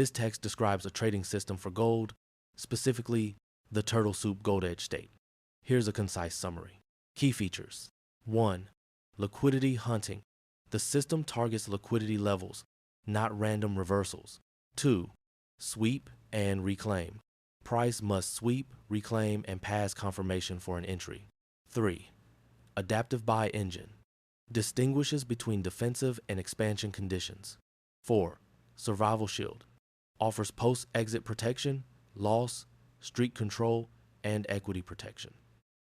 This text describes a trading system for gold, specifically the TurtleSoup Gold Edge State. Here's a concise summary. Key features. 1. Liquidity hunting. The system targets liquidity levels, not random reversals. 2. Sweep and reclaim. Price must sweep, reclaim, and pass confirmation for an entry. 3. Adaptive buy engine. Distinguishes between defensive and expansion conditions. 4. Survival shield. Offers post-exit protection, loss, streak control, and equity protection.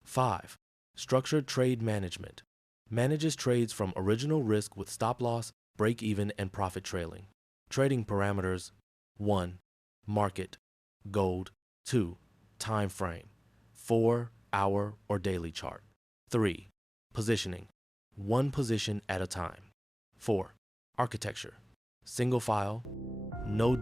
5. Structured trade management. Manages trades from original risk with stop loss, break even, and profit trailing. Trading parameters. 1. Market, gold. 2. Time frame, 4, hour, or daily chart. 3. Positioning, 1 position at a time. 4. Architecture, single file, no